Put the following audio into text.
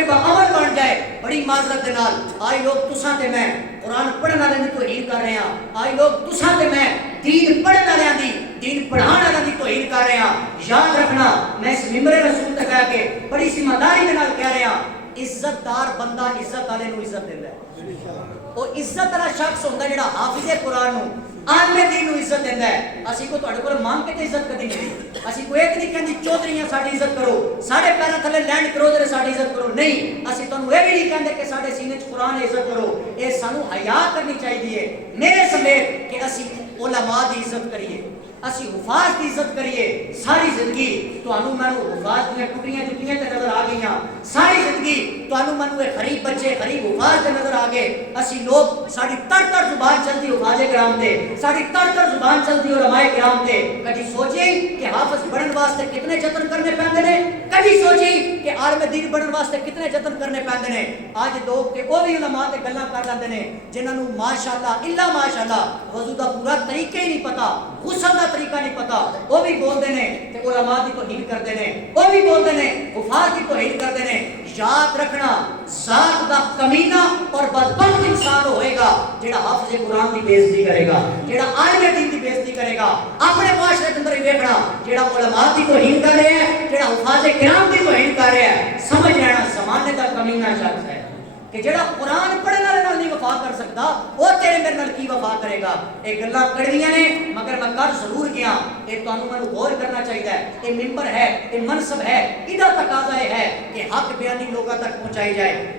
کے باعمل بن جائے. بڑی معذرت دے نال آئی لوگ تساں تے میں قرآن پڑھن والے دی توہین کر رہے ہیں. آئی لوگ تساں تے میں دین پڑھن والے دی دین پڑھان والے دی توہین کر رہے ہیں. یاد رکھنا میں اس ممبر رسول تے کہہ کے بڑی ذمہ داری دے نال کہہ رہا ہوں, عزت دار بندہ عزت والے نو عزت دیندا ہے. وہ عزت والا شخص ہوندا جڑا حافظ قرآن نو عالم دین نو عزت دیندا ہے. اسی کو تہاڈے کول مانگ کے تے عزت کدی نہیں دی. اسی کوئی ایک نہیں کہندی چودھریاں ساڈی عزت کرو, ساڈے پیراں تھلے لینڈ کرو تے ساڈی عزت کرو. نہیں, اسی تانوں اے بھی نہیں کہندے کہ ساڈے سینے وچ قرآن عزت کرو. اے سانو حیا کرنی چاہیے میرے سمیت کہ اسی علماء دی عزت کریے, اسی حفاظ کی عزت کریے. ساری زندگی تانوں مینوں حفاظ دیاں ٹکڑیاں جتیاں تے نظر آ گئیاں. ساری زندگی تانوں مینوں غریب بچے غریب حفاظ تے نظر آ گئے. اسی لوگ ساڈی تر تر زبان چلدی حفاظ کرام تے, ساڈی تر تر زبان چلدی علماء کرام تے. کبھی سوچی کہ حافظ بنن واسطے کتنے جتن کرنے پیندے نے, کبھی سوچی کہ عالم دین بنن واسطے کتنے جتن کرنے پیندے نے. اج لوگ تے او بھی علماء تے گلاں کر لیندے نے جنہاں نوں ماشاءاللہ الا ماشاءاللہ وضو دا پورا طریقہ ہی نہیں پتا, غسل دا طریقہ نہیں پتا. وہ بھی بولتے ہیں تے علماء کی توہین کرتے ہیں, وہ بھی بولتے ہیں حفاظ کی توہین کرتے ہیں. یاد رکھنا ذات دا کمینہ اور بدبخت انسان ہوئے گا جڑا حافظ قرآن کی بےزتی کرے گا, جڑا عالم دین کی بےزتی کرے گا. اپنے معاشرے کے اندر ہی دیکھنا جڑا علماء کی توہین کر رہے ہیں, جڑا حفاظ کرام کی توہین کر رہے ہیں, سمجھ لینا زمانے کا کمینہ شخص ہے کہ جڑا قرآن پڑھنے والے نال نہیں وفا کر سکتا وہ تیرے میرے نال کی وفا کرے گا. یہ گلاں کڑویاں نے مگر میں کر ضرور گیا. یہ تانوں مینوں غور کرنا چاہیے. یہ ممبر ہے, یہ منصب ہے, ادھا تقاضا ہے کہ حق بیانی لوگوں تک پہنچائی جائے.